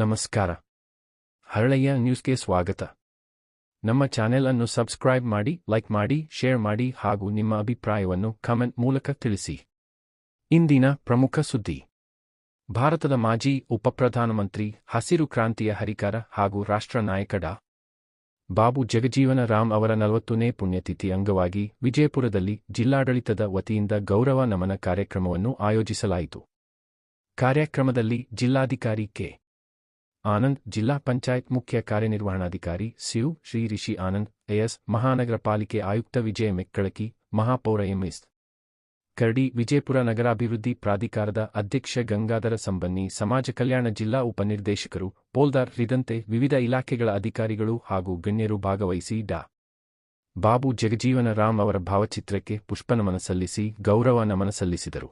ನಮಸ್ಕಾರ. ಹರಳಯ್ಯ ನ್ಯೂಸ್ಗೆ ಸ್ವಾಗತ. ನಮ್ಮ ಚಾನೆಲ್ ಅನ್ನು ಸಬ್ಸ್ಕ್ರೈಬ್ ಮಾಡಿ, ಲೈಕ್ ಮಾಡಿ, ಶೇರ್ ಮಾಡಿ ಹಾಗೂ ನಿಮ್ಮ ಅಭಿಪ್ರಾಯವನ್ನು ಕಮೆಂಟ್ ಮೂಲಕ ತಿಳಿಸಿ. ಇಂದಿನ ಪ್ರಮುಖ ಸುದ್ದಿ. ಭಾರತದ ಮಾಜಿ ಉಪಪ್ರಧಾನಮಂತ್ರಿ, ಹಸಿರು ಕ್ರಾಂತಿಯ ಹರಿಕಾರ ಹಾಗೂ ರಾಷ್ಟ್ರ ನಾಯಕ ಡಾ. ಬಾಬು ಜಗಜೀವನ ರಾಮ್ ಅವರ 40ನೇ ಪುಣ್ಯತಿಥಿ ಅಂಗವಾಗಿ ವಿಜಯಪುರದಲ್ಲಿ ಜಿಲ್ಲಾಡಳಿತದ ವತಿಯಿಂದ ಗೌರವ ನಮನ ಕಾರ್ಯಕ್ರಮವನ್ನು ಆಯೋಜಿಸಲಾಯಿತು. ಕಾರ್ಯಕ್ರಮದಲ್ಲಿ ಜಿಲ್ಲಾಧಿಕಾರಿ ಕೆ. ಆನಂದ್, ಜಿಲ್ಲಾ ಪಂಚಾಯತ್ ಮುಖ್ಯ ಕಾರ್ಯನಿರ್ವಹಣಾಧಿಕಾರಿ ಸಿಯು ಶ್ರೀ ರಿಷಿ ಆನಂದ್, ಎಎಸ್, ಮಹಾನಗರ ಪಾಲಿಕೆ ಆಯುಕ್ತ ವಿಜಯ ಮೆಕ್ಕಳಕಿ, ಮಹಾಪೌರ ಎಂಎಸ್ ಕರ್ಡಿ, ವಿಜಯಪುರ ನಗರಾಭಿವೃದ್ಧಿ ಪ್ರಾಧಿಕಾರದ ಅಧ್ಯಕ್ಷ ಗಂಗಾಧರ ಸಂಬನ್ನಿ, ಸಮಾಜ ಕಲ್ಯಾಣ ಜಿಲ್ಲಾ ಉಪನಿರ್ದೇಶಕರು, ಪೋಲ್ದಾರ್ ರಿದಂತೆ ವಿವಿಧ ಇಲಾಖೆಗಳ ಅಧಿಕಾರಿಗಳು ಹಾಗೂ ಗಣ್ಯರು ಭಾಗವಹಿಸಿ ಡಾ. ಬಾಬು ಜಗಜೀವನ ರಾಮ್ ಅವರ ಭಾವಚಿತ್ರಕ್ಕೆ ಪುಷ್ಪನಮನ ಸಲ್ಲಿಸಿ ಗೌರವ ನಮನ ಸಲ್ಲಿಸಿದರು.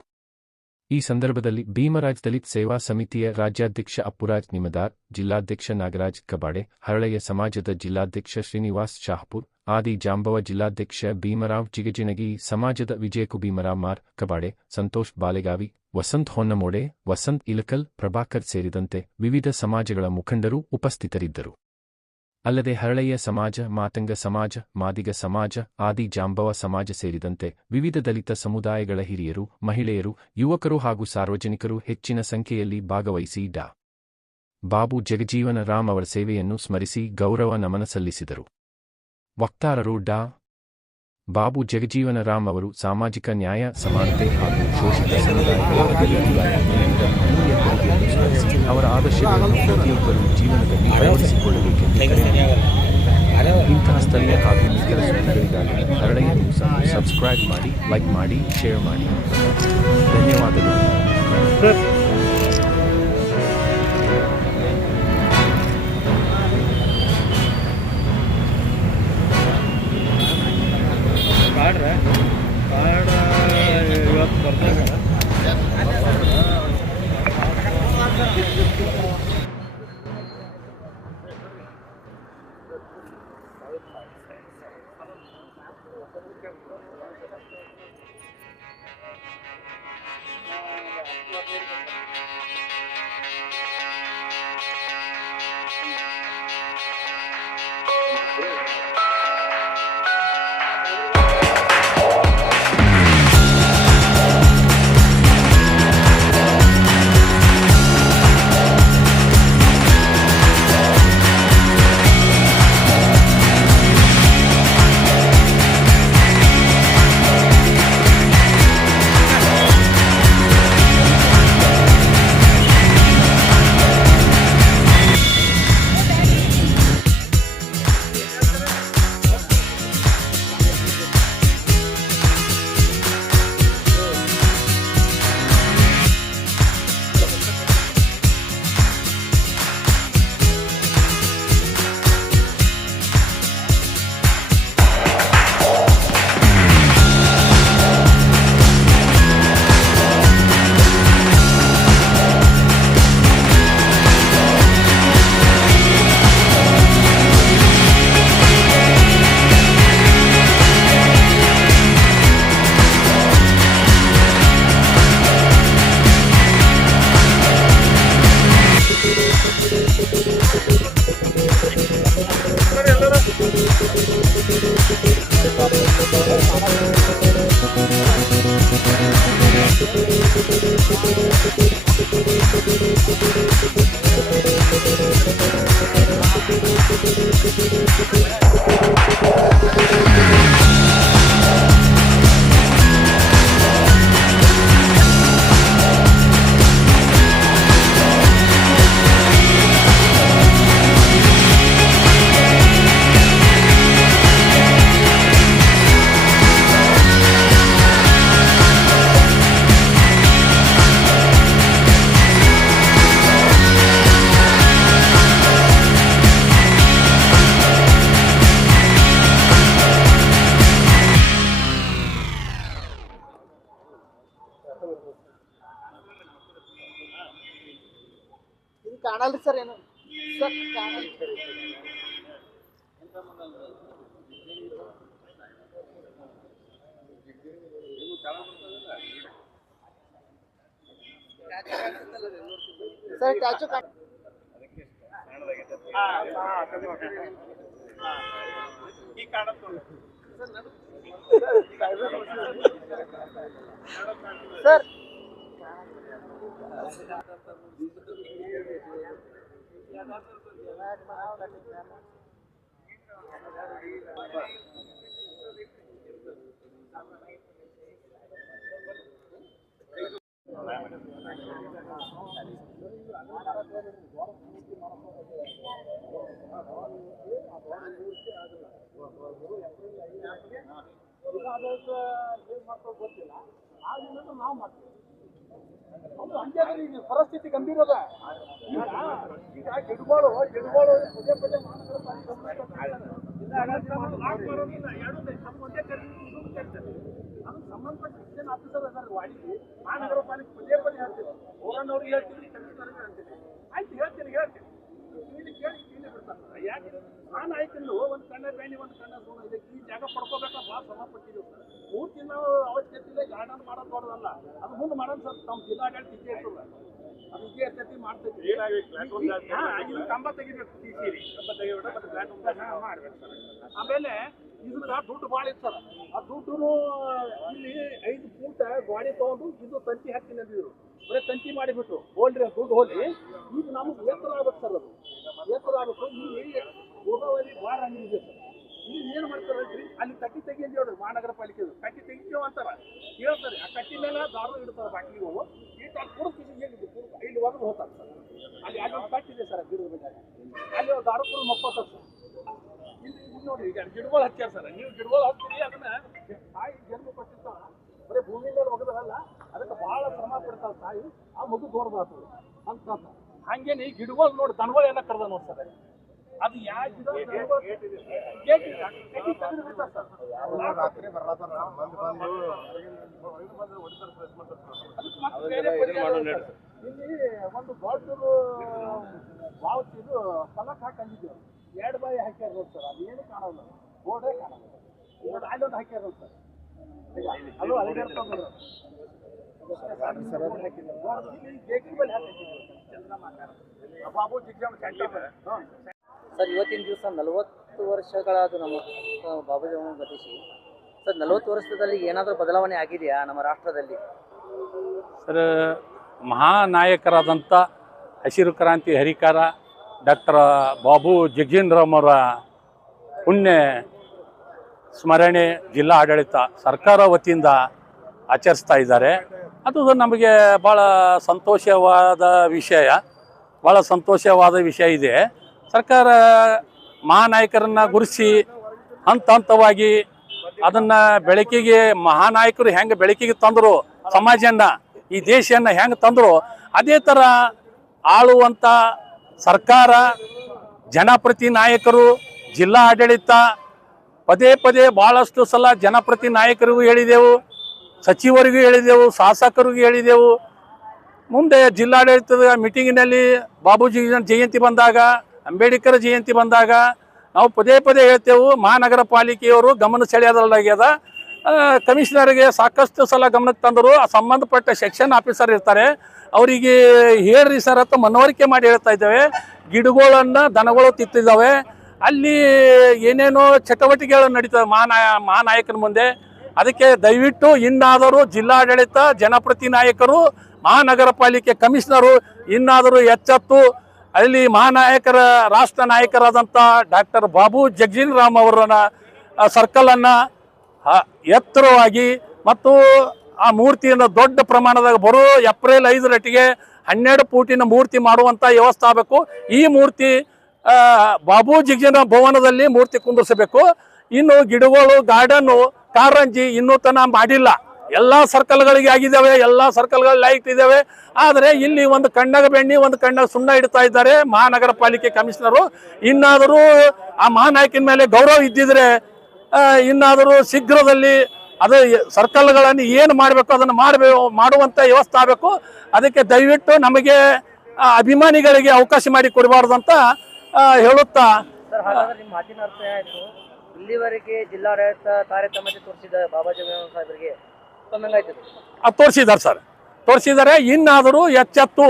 ಈ ಸಂದರ್ಭದಲ್ಲಿ ಭೀಮರಾಜ್ ದಲಿತ್ ಸೇವಾ ಸಮಿತಿಯ ರಾಜ್ಯಾಧ್ಯಕ್ಷ ಅಪ್ಪುರಾಜ್ ನಿಮದಾರ್, ಜಿಲ್ಲಾಧ್ಯಕ್ಷ ನಾಗರಾಜ್ ಕಬಾಡೆ, ಹರಳಯ್ಯ ಸಮಾಜದ ಜಿಲ್ಲಾಧ್ಯಕ್ಷ ಶ್ರೀನಿವಾಸ್ ಶಾಹಪುರ್, ಆದಿ ಜಾಂಬವ ಜಿಲ್ಲಾಧ್ಯಕ್ಷ ಭೀಮರಾವ್ ಜಿಗಜಿಣಗಿ, ಸಮಾಜದ ವಿಜಯಕು ಭೀಮರಾವ್ ಮಾರ್ ಕಬಾಡೆ, ಸಂತೋಷ್ ಬಾಲೆಗಾವಿ, ವಸಂತ್ ಹೊನ್ನಮೋಡೆ, ವಸಂತ್ ಇಲಕಲ್, ಪ್ರಭಾಕರ್ ಸೇರಿದಂತೆ ವಿವಿಧ ಸಮಾಜಗಳ ಮುಖಂಡರು ಉಪಸ್ಥಿತರಿದ್ದರು. ಅಲ್ಲದೆ ಹರಳಯ್ಯ ಸಮಾಜ, ಮಾತಂಗ ಸಮಾಜ, ಮಾದಿಗ ಸಮಾಜ, ಆದಿ ಜಾಂಬವ ಸಮಾಜ ಸೇರಿದಂತೆ ವಿವಿಧ ದಲಿತ ಸಮುದಾಯಗಳ ಹಿರಿಯರು, ಮಹಿಳೆಯರು, ಯುವಕರು ಹಾಗೂ ಸಾರ್ವಜನಿಕರು ಹೆಚ್ಚಿನ ಸಂಖ್ಯೆಯಲ್ಲಿ ಭಾಗವಹಿಸಿ ಡಾ. ಬಾಬು ಜಗಜೀವನ ರಾಮ್ ಅವರ ಸೇವೆಯನ್ನು ಸ್ಮರಿಸಿ ಗೌರವ ನಮನ ಸಲ್ಲಿಸಿದರು. ವಕ್ತಾರರು ಡಾ. ಬಾಬು ಜಗಜೀವನ ರಾಮ್ ಅವರು ಸಾಮಾಜಿಕ ನ್ಯಾಯ, ಸಮಾನತೆ ಹಾಗೂ ಶೋಷಿತ ಸಮುದಾಯಗಳ ಅಭಿವೃದ್ಧಿಗಾಗಿ ನೀಡಿದ ಅಮೂಲ್ಯ ಕೊಡುಗೆಯನ್ನು ಸ್ಮರಿಸಿ ಅವರ ಆದರ್ಶಗಳನ್ನು ಪ್ರತಿಯೊಬ್ಬರೂ ಜೀವನದಲ್ಲಿ ಅಳವಡಿಸಿಕೊಳ್ಳಬೇಕೆಂದು ಕರೆ ನೀಡಿದರು. ಇಂತಹ ಸ್ಥಳೀಯ ಹಾಗೂ ನಿಖರ ಸುದ್ದಿಗಳಿಗಾಗಿ ಹರಳಯ್ಯ ನ್ಯೂಸ್ ಅನ್ನು ಸಬ್ಸ್ಕ್ರೈಬ್ ಮಾಡಿ, ಲೈಕ್ ಮಾಡಿ, ಶೇರ್ ಮಾಡಿ. ಧನ್ಯವಾದಗಳು. ಇವತ್ತು ಬರ್ತಾರೆ. ಕಾಣಲ್ರಿ ಸರ್, ಏನು ಸರ್ ಕಾಣಲ್ ಸರ್ ಟ್ಯಾಚು ಸರ್ ಗೊತ್ತಿಲ್ಲ ಆಗಿನ ನಾವು ಮಾಡ್ತೀವಿ. ಅದು ಹಂಗೆ ಅದ, ಈಗ ಪರಿಸ್ಥಿತಿ ಗಂಭೀರ ಅದ. ಈಗ ಗಿಡಗಳು ಪದೇ ಪದೇ ಮಹಾನಗರ ಅದು ಸಂಬಂಧಪಟ್ಟ ಶಿಕ್ಷಣ ಆಫೀಸರ್ ಅದಾರ ವಾಡಿಗೆ ಮಹಾನಗರ ಪಾಲಿಕೆ ಪದೇ ಪದೇ ಹೇಳ್ತೀವಿ. ಊರನ್ನವ್ರಿಗೆ ಹೇಳ್ತೀವಿ, ಕಮಿಷನರ್ಗೆ ಹೇಳ್ತೀವಿ. ಆಯ್ತು ಹೇಳ್ತೀನಿ ಇಲ್ಲಿ ಕೇಳಿ ಬಿಡ್ತಾರೆ. ಯಾಕೆ ನಾನು ಆಯ್ತು ಒಂದು ಕಣ್ಣ ಬೇಣಿ ಒಂದು ಕಣ್ಣ ಸೋಣ ಇದೆ, ಈ ಜಾಗ ಪಡ್ಕೋಬೇಕಾ ಭಾಳ ಶ್ರಮ ಪಟ್ಟಿದ್ದೀವಿ ಸರ್. ಪೂರ್ತಿ ನಾವು ಅವಶ್ಯಕತೆ ಇಲ್ಲ, ಗಾರ್ಡನ್ ಮಾಡೋದು ದೊಡ್ಡದಲ್ಲ, ಅದು ಮುಂದೆ ಮಾಡೋದು ಸರ್. ನಮ್ಮ ಜಿಲ್ಲಾಡಳಿತ ಇದ್ದೇ ಇರ್ತಲ್ಲ, ಅದು ಇದೇ ಇರ್ತೈತಿ ಮಾಡ್ತೈತಿ. ಕಂಬ ತೆಗಿಬೇಕು, ಮಾಡ್ಬೇಕು ಸರ್. ಆಮೇಲೆ ಇದನ್ನ ದುಡ್ಡು ಭಾಳ ಇತ್ತು ಸರ್. ಆ ದುಡ್ಡು ಇಲ್ಲಿ 5 ಫೂಟ್ ಗಾಡಿ ತಗೊಂಡು ಇದು ತಂತಿ ಹಾಕಿ ನಂದಿದ್ರು, ಬರೀ ತಂತಿ ಮಾಡಿಬಿಟ್ಟು ಹೋಲ್ರಿ ದುಡ್ಡು ಹೋಗಿ. ಈಗ ನಮ್ಗೆ ಎತ್ತರ ಆಗ್ಬೇಕು ಸರ್, ಅದು ಎತ್ತರ ಆಗ್ಬೇಕು. ಇಲ್ಲಿ ಗೋದಾವರಿ ಬಾರ್ ಅಂಗಡಿ ಇದೆ ಸರ್. ಇಲ್ಲಿ ಏನು ಮಾಡ್ತಾರೆ ಅಲ್ಲಿ ಕಟ್ಟಿ ತೆಗಿಯಂತ ಹೇಳ್ರಿ ಮಹಾನಗರ ಪಾಲಿಕೆ ಕಟ್ಟಿ ತೆಗಿತೇವೆ ಅಂತಾರ ಹೇಳ್ತಾರೆ. ಆ ಕಟ್ಟಿ ಮೇಲೆ ದಾರು ಇಡ್ತಾರೆ ಬಾಟ್ಲಿಗೆ ಹೋಗು ಈಟ ಕುಡಿದು ಇಲ್ಲಿ ಒಳಗೆ ಹೋಗ್ತಾರೆ ಸರ್. ಅಲ್ಲಿ ಒಂದು ಕಟ್ಟಿದೆ ಸರ್ ಗಿಡದ ಬಗ್ಗೆ, ಅಲ್ಲಿ ದಾರು ಕುಡಿದು ಮಕ್ಕೋತಾರೆ ಸರ್. ಇಲ್ಲಿ ನೋಡಿ ಈಗ ಗಿಡಗಳು ಹಚ್ಚಾರ ಸರ್. ನೀವು ಗಿಡಗಳು ಹಚ್ತೀರಿ, ಅದನ್ನ ತಾಯಿ ಜನ್ಮ ಕೊಟ್ಟಿರ್ತಾರ, ಬರೀ ಭೂಮಿ ಮೇಲೆ ಒಗದಲ್ಲ, ಅದಕ್ಕೆ ಭಾಳ ಶ್ರಮ ಪಡ್ತಾವ ತಾಯಿ. ಆ ಮಗು ದೊಡ್ಡದಾಗ್ತದೆ ಅಂತ ಹಂಗೇನೆ ಈ ಗಿಡಗಳು ನೋಡಿ ದನಗಳೆಲ್ಲ ಕಡ್ದ ನೋಡ್ತಾರೆ. ಅದು ಯಾವ ಗಿಡ ಇಲ್ಲಿ ಒಂದು ದೊಡ್ಡ ಬಾವುಚಿ ಇದು ಫಲಕ್ ಹಾಕೊಂಡಿದ್ದೀವಿ, 2 ಬಾಯಿ ಹಾಕ್ಯಾರ ನೋಡಿ ಸರ್. ಅದೇನು ಕಾಣೋದು, ಬೋರ್ಡೇ ಕಾಣೋದು. ಅಲ್ಲೊಂದು ಹಾಕ್ಯಾರ ನೋಡಿ ಸರ್, ಅದು ಅಲ್ಲಿರ್ತದೆ ಬಾಬು ಜಿಗ್ಜಾಮ್ ಸೆಂಟರ್. ಸರ್ ಇವತ್ತಿನ ದಿವಸ 40 ವರ್ಷಗಳಾದ ನಮ್ಮ ಬಾಬಾಜಿ ಅವರನ್ನು ಗತಿಸಿ ಸರ್ 40 ವರ್ಷದಲ್ಲಿ ಏನಾದರೂ ಬದಲಾವಣೆ ಆಗಿದೆಯಾ ನಮ್ಮ ರಾಷ್ಟ್ರದಲ್ಲಿ? ಸರ್, ಮಹಾನಾಯಕರಾದಂಥ ಹಸಿರು ಕ್ರಾಂತಿ ಹರಿಕಾರ ಡಾಕ್ಟರ್ ಬಾಬು ಜಗಜೀವನ್ ರಾಮ್ ಅವರ ಪುಣ್ಯ ಸ್ಮರಣೆ ಜಿಲ್ಲಾ ಆಡಳಿತ ಸರ್ಕಾರ ವತಿಯಿಂದ ಆಚರಿಸ್ತಾ ಇದ್ದಾರೆ. ಅದು ನಮಗೆ ಭಾಳ ಸಂತೋಷವಾದ ವಿಷಯ ಇದೆ. ಸರ್ಕಾರ ಮಹಾನಾಯಕರನ್ನು ಗುರುತಿಸಿ ಹಂತ ಹಂತವಾಗಿ ಅದನ್ನು ಬೆಳಕಿಗೆ, ಮಹಾನಾಯಕರು ಹೆಂಗೆ ಬೆಳಕಿಗೆ ತಂದರು ಸಮಾಜನ, ಈ ದೇಶವನ್ನು ಹೆಂಗೆ ತಂದರು, ಅದೇ ಥರ ಆಳುವಂಥ ಸರ್ಕಾರ, ಜನಪ್ರತಿ ನಾಯಕರು, ಜಿಲ್ಲಾ ಆಡಳಿತ ಪದೇ ಪದೇ ಭಾಳಷ್ಟು ಸಲ ಜನಪ್ರತಿ ನಾಯಕರಿಗೂ ಹೇಳಿದೆವು, ಸಚಿವರಿಗೂ ಹೇಳಿದೆವು, ಶಾಸಕರಿಗೂ ಹೇಳಿದೆವು. ಮುಂದೆ ಜಿಲ್ಲಾಡಳಿತದ ಮೀಟಿಂಗಿನಲ್ಲಿ ಬಾಬೂಜಿ ಜಯಂತಿ ಬಂದಾಗ, ಅಂಬೇಡ್ಕರ್ ಜಯಂತಿ ಬಂದಾಗ ನಾವು ಪದೇ ಪದೇ ಹೇಳ್ತೇವೆ, ಮಹಾನಗರ ಪಾಲಿಕೆಯವರು ಗಮನ ಸೆಳೆಯೋದಲ್ಲಾಗ್ಯದ. ಕಮಿಷನರ್ಗೆ ಸಾಕಷ್ಟು ಸಲ ಗಮನಕ್ಕೆ ತಂದರು. ಆ ಸಂಬಂಧಪಟ್ಟ ಸೆಕ್ಷನ್ ಆಫೀಸರ್ ಇರ್ತಾರೆ, ಅವರಿಗೆ ಹೇಳ್ರಿ ಸರ್ ಅಂತ ಮನವರಿಕೆ ಮಾಡಿ ಹೇಳ್ತಾ ಇದ್ದೇವೆ. ಗಿಡಗಳನ್ನು ದನಗಳು ತಿತ್ತಿದ್ದಾವೆ, ಅಲ್ಲಿ ಏನೇನೋ ಚಟುವಟಿಕೆಗಳು ನಡೀತವೆ ಮಹಾನಾಯಕರ ಮುಂದೆ. ಅದಕ್ಕೆ ದಯವಿಟ್ಟು ಇನ್ನಾದರೂ ಜಿಲ್ಲಾಡಳಿತ, ಜನಪ್ರತಿ ನಾಯಕರು, ಮಹಾನಗರ ಪಾಲಿಕೆ ಕಮಿಷನರು ಇನ್ನಾದರೂ ಎಚ್ಚೆತ್ತು ಅಲ್ಲಿ ಮಹಾನಾಯಕರ, ರಾಷ್ಟ್ರ ನಾಯಕರಾದಂಥ ಡಾಕ್ಟರ್ ಬಾಬು ಜಗಜೀವನ್ ರಾಮ್ ಅವರನ್ನ ಸರ್ಕಲನ್ನು ಎತ್ತರವಾಗಿ ಮತ್ತು ಆ ಮೂರ್ತಿಯನ್ನು ದೊಡ್ಡ ಪ್ರಮಾಣದಾಗ ಬರೋ ಏಪ್ರಿಲ್ 5 12 ಫೂಟಿನ ಮೂರ್ತಿ ಮಾಡುವಂಥ ವ್ಯವಸ್ಥೆ ಆಗಬೇಕು. ಈ ಮೂರ್ತಿ ಬಾಬು ಜಗಜೀವನ್ ಭವನದಲ್ಲಿ ಮೂರ್ತಿ ಕುಂದಿರಿಸಬೇಕು. ಇನ್ನು ಗಿಡಗಳು, ಗಾರ್ಡನ್ನು, ಕಾರಂಜಿ ಇನ್ನೂ ತನಕ ಮಾಡಿಲ್ಲ. ಎಲ್ಲ ಸರ್ಕಲ್ಗಳಿಗೆ ಆಗಿದ್ದಾವೆ, ಎಲ್ಲ ಸರ್ಕಲ್ಗಳು ಲೈಟ್ ಇದ್ದಾವೆ. ಆದರೆ ಇಲ್ಲಿ ಒಂದು ಕಣ್ಣಾಗ ಬೆಣ್ಣೆ, ಒಂದು ಕಣ್ಣಾಗ ಸುಣ್ಣ ಇಡ್ತಾ ಇದ್ದಾರೆ ಮಹಾನಗರ ಪಾಲಿಕೆ ಕಮಿಷನರು. ಇನ್ನಾದರೂ ಆ ಮಹಾನಾಯಕನ ಮೇಲೆ ಗೌರವ ಇದ್ದಿದ್ರೆ ಇನ್ನಾದರೂ ಶೀಘ್ರದಲ್ಲಿ ಅದು ಸರ್ಕಲ್ಗಳನ್ನು ಏನು ಮಾಡಬೇಕು ಅದನ್ನು ಮಾಡುವಂಥ ವ್ಯವಸ್ಥೆ ಆಗಬೇಕು. ಅದಕ್ಕೆ ದಯವಿಟ್ಟು ನಮಗೆ ಅಭಿಮಾನಿಗಳಿಗೆ ಅವಕಾಶ ಮಾಡಿ ಕೊಡಬಾರ್ದು ಅಂತ ಹೇಳುತ್ತಾ. ಸರ್, ಹಾಗಾದ್ರೆ ನಿಮ್ಮ ಮಾತಿನ ಅರ್ಥ ಆಯಿತು, ಇಲ್ಲಿವರೆಗೆ ಜಿಲ್ಲಾಡಳಿತ ತಾರತಮ್ಯ ತೋರಿಸಿದ ಬಾಬಾಜಿ ಸಾಹೇಬರಿಗೆ ತೋರಿಸಿದ್ದಾರೆ ಸರ್, ತೋರಿಸಿದ್ದಾರೆ. ಇನ್ನಾದರೂ ಎಚ್ಚೆತ್ತು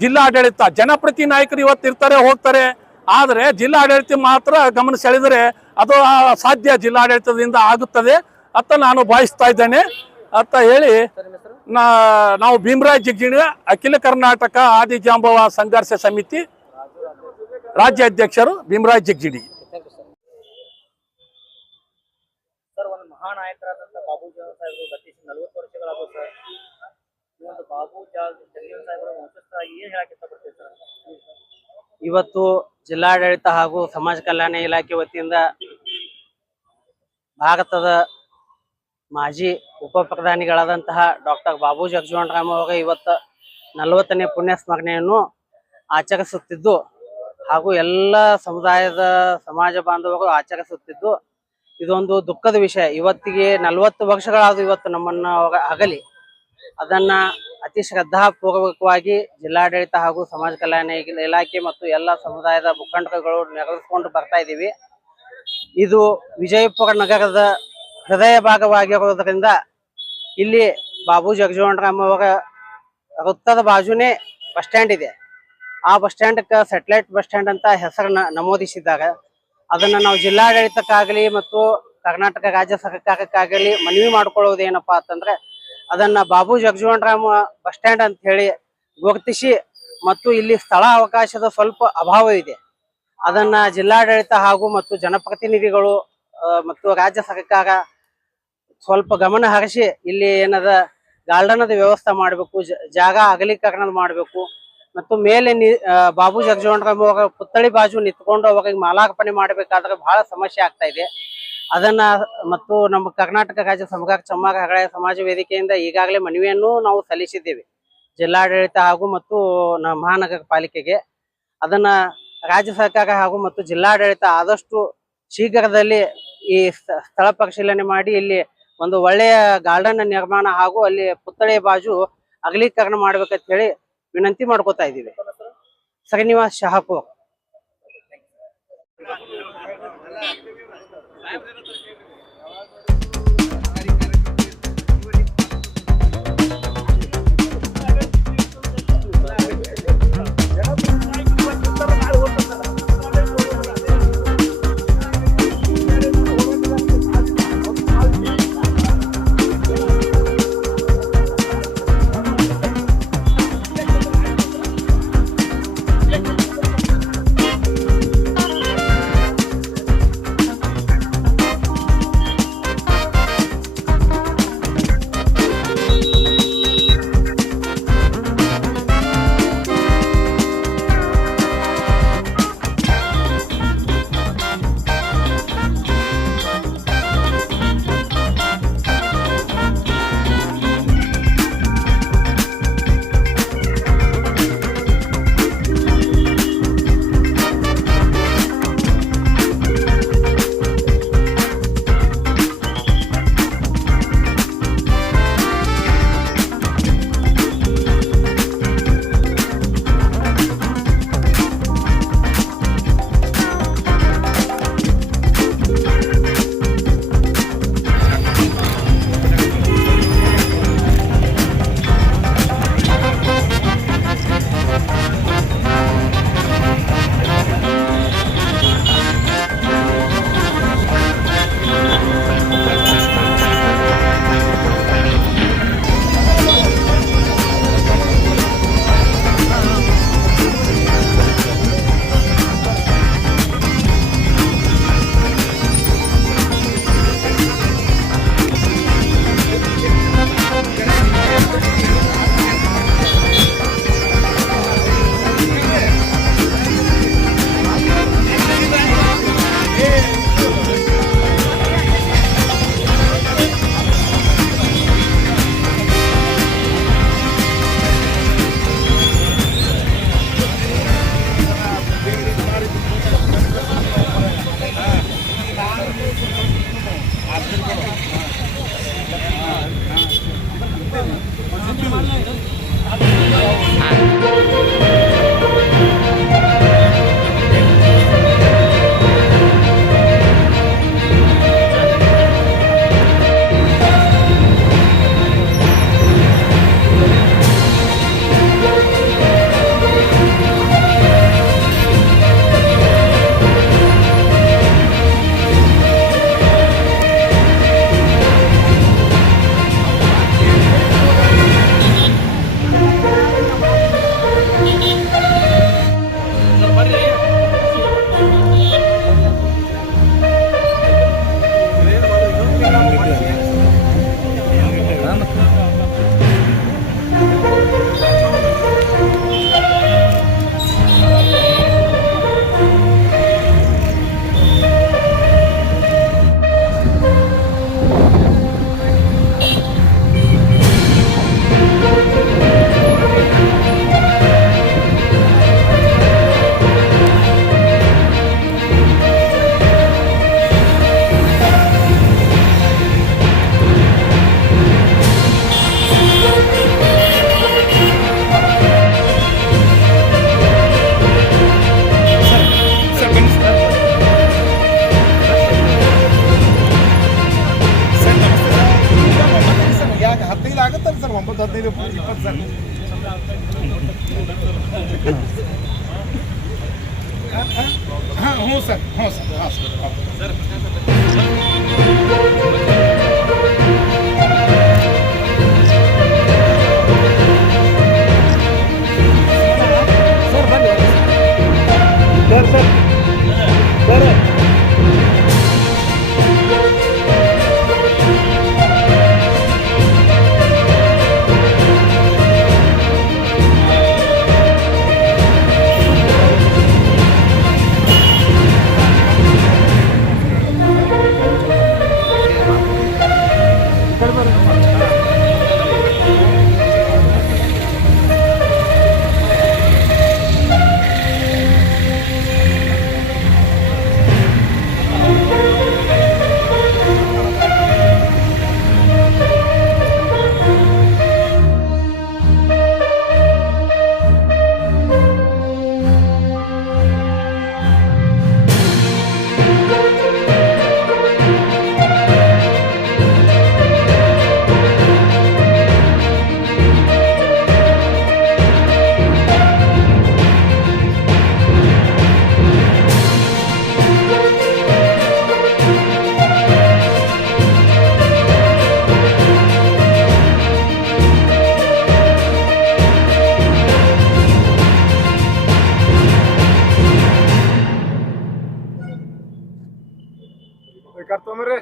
ಜಿಲ್ಲಾಡಳಿತ, ಜನಪ್ರತಿ ನಾಯಕರು ಇವತ್ತು ಇರ್ತಾರೆ, ಹೋಗ್ತಾರೆ. ಆದರೆ ಜಿಲ್ಲಾಡಳಿತ ಮಾತ್ರ ಗಮನ ಸೆಳೆದರೆ ಅದು ಸಾಧ್ಯ ಜಿಲ್ಲಾಡಳಿತದಿಂದ ಆಗುತ್ತದೆ ಅಂತ ನಾನು ಭಾವಿಸ್ತಾ ಇದ್ದೇನೆ ಅಂತ ಹೇಳಿ ಸರ್ ನಿಮ್ಮ ಹೆಸರು? ನಾವು ಭೀಮರಾಜ್ ಜಿಗ್ಜಿಣಿ ಅಖಿಲ ಕರ್ನಾಟಕ ಆದಿಜಾಂಬವ ಸಂಘರ್ಷ ಸಮಿತಿ ರಾಜ್ಯ ಅಧ್ಯಕ್ಷರು Bhimraj Jigjini. Thank you sir. Sir, ಒಂದು ಮಹಾನಾಯಕರಾದಂಥ ಬಾಬು ಜಗಜೀವನ್ ಸಾಹೇಬರು ಗತಿಸಿ 40 ವರ್ಷಗಳಾದವು ಸರ್. ಈ ಒಂದು ಬಾಬು ಜಗಜೀವನ್ ಸಾಹೇಬರ ವಂಶಸ್ಥರಾಗಿ ಏನು ಹೇಳಕ್ಕೆ ಇಷ್ಟಪಡ್ತೀವಿ ಸರ್? ಇವತ್ತು ಜಿಲ್ಲಾಡಳಿತ ಹಾಗೂ ಸಮಾಜ ಕಲ್ಯಾಣ ಇಲಾಖೆ ವತಿಯಿಂದ ಭಾರತದ ಮಾಜಿ ಉಪ ಪ್ರಧಾನಿಗಳಾದಂತಹ ಡಾಕ್ಟರ್ ಬಾಬು ಜಗಜೀವನ್ ರಾಮ್ ಅವರ ಇವತ್ತು 40ನೇ ಪುಣ್ಯ ಸ್ಮರಣೆಯನ್ನು ಆಚರಿಸುತ್ತಿದ್ದು ಹಾಗೂ ಎಲ್ಲ ಸಮುದಾಯದ ಸಮಾಜ ಬಾಂಧವರು ಆಚರಿಸುತ್ತಿದ್ದು ಇದೊಂದು ದುಃಖದ ವಿಷಯ. ಇವತ್ತಿಗೆ 40 ವರ್ಷಗಳಾದ ಇವತ್ತು ನಮ್ಮನ್ನ ಅಗಲಿ ಅದನ್ನ ಅತಿ ಶ್ರದ್ಧಾಪೂರ್ವಕವಾಗಿ ಜಿಲ್ಲಾಡಳಿತ ಹಾಗೂ ಸಮಾಜ ಕಲ್ಯಾಣ ಇಲಾಖೆ ಮತ್ತು ಎಲ್ಲ ಸಮುದಾಯದ ಮುಖಂಡರುಗಳು ನೆರವೇರಿಸಿಕೊಂಡು ಬರ್ತಾ ಇದ್ದೀವಿ. ಇದು ವಿಜಯಪುರ ನಗರದ ಹೃದಯ ಭಾಗವಾಗಿರುವುದರಿಂದ ಇಲ್ಲಿ ಬಾಬು ಜಗಜೀವನ್ ರಾಮ್ ಅವರ ವೃತ್ತದ ಬಾಜುನೇ ಬಸ್ ಸ್ಟ್ಯಾಂಡ್ ಇದೆ. ಆ ಬಸ್ ಸ್ಟ್ಯಾಂಡ್ಗೆ ಸ್ಯಾಟಲೈಟ್ ಬಸ್ ಸ್ಟ್ಯಾಂಡ್ ಅಂತ ಹೆಸರನ್ನ ನಮೂದಿಸಿದ್ದಾರೆ. ಅದನ್ನ ನಾವು ಜಿಲ್ಲಾಡಳಿತಕ್ಕಾಗಲಿ ಮತ್ತು ಕರ್ನಾಟಕ ರಾಜ್ಯ ಸರ್ಕಾರಕ್ಕಾಗಲಿ ಮನವಿ ಮಾಡ್ಕೊಳ್ಳೋದೇನಪ್ಪಾ ಅಂತಂದ್ರೆ ಅದನ್ನ ಬಾಬು ಜಗಜೀವನ್ ರಾಮ್ ಬಸ್ ಸ್ಟ್ಯಾಂಡ್ ಅಂತ ಹೇಳಿ ಗುರುತಿಸಿ ಮತ್ತು ಇಲ್ಲಿ ಸ್ಥಳ ಅವಕಾಶದ ಸ್ವಲ್ಪ ಅಭಾವ ಇದೆ. ಅದನ್ನ ಜಿಲ್ಲಾಡಳಿತ ಹಾಗೂ ಮತ್ತು ಜನಪ್ರತಿನಿಧಿಗಳು ಮತ್ತು ರಾಜ್ಯ ಸರ್ಕಾರ ಸ್ವಲ್ಪ ಗಮನ ಹರಿಸಿ ಇಲ್ಲಿ ಏನದ ಗಾರ್ಡನದ ವ್ಯವಸ್ಥೆ ಮಾಡಬೇಕು, ಜಾಗ ಅಗಲೀಕರಣ ಮಾಡಬೇಕು ಮತ್ತು ಮೇಲೆ ಬಾಬು ಜಗಜೀವನ್ ರಾಮ್ ಅವರ ಪುತ್ಥಳಿ ಬಾಜು ನಿಂತ್ಕೊಂಡು ಅವಾಗ ಮಾಲಾರ್ಪಣೆ ಮಾಡಬೇಕಾದ್ರೆ ಬಹಳ ಸಮಸ್ಯೆ ಆಗ್ತಾ ಇದೆ. ಅದನ್ನ ಮತ್ತು ನಮ್ಮ ಕರ್ನಾಟಕ ರಾಜ್ಯ ಸಮಗ್ರ ಚಮ್ಮಾರ ಹಳೆಯ ಸಮಾಜ ವೇದಿಕೆಯಿಂದ ಈಗಾಗಲೇ ಮನವಿಯನ್ನು ನಾವು ಸಲ್ಲಿಸಿದ್ದೇವೆ ಜಿಲ್ಲಾಡಳಿತ ಹಾಗೂ ಮತ್ತು ಮಹಾನಗರ ಪಾಲಿಕೆಗೆ. ಅದನ್ನ ರಾಜ್ಯ ಸರ್ಕಾರ ಹಾಗೂ ಮತ್ತು ಜಿಲ್ಲಾಡಳಿತ ಆದಷ್ಟು ಶೀಘ್ರದಲ್ಲಿ ಈ ಸ್ಥಳ ಪರಿಶೀಲನೆ ಮಾಡಿ ಇಲ್ಲಿ ಒಂದು ಒಳ್ಳೆಯ ಗಾರ್ಡನ್ ನಿರ್ಮಾಣ ಹಾಗೂ ಅಲ್ಲಿ ಪುತ್ಥಳಿ ಬಾಜು ಅಗಲೀಕರಣ ಮಾಡ್ಬೇಕಂತ ಹೇಳಿ ವಿನಂತಿ ಮಾಡ್ಕೋತಾ ಇದ್ದೀವಿ. ಶ್ರೀನಿವಾಸ್ ಶಹಾಪುರ್. 15 20 ಸರ್ ಹ್ಞೂ ಸರ್ ಹ್ಞೂ ಸರ್ ಹಾಂ ಸರ್ ಬೇಕಾರ್ತೊಂಬರ್ರಿ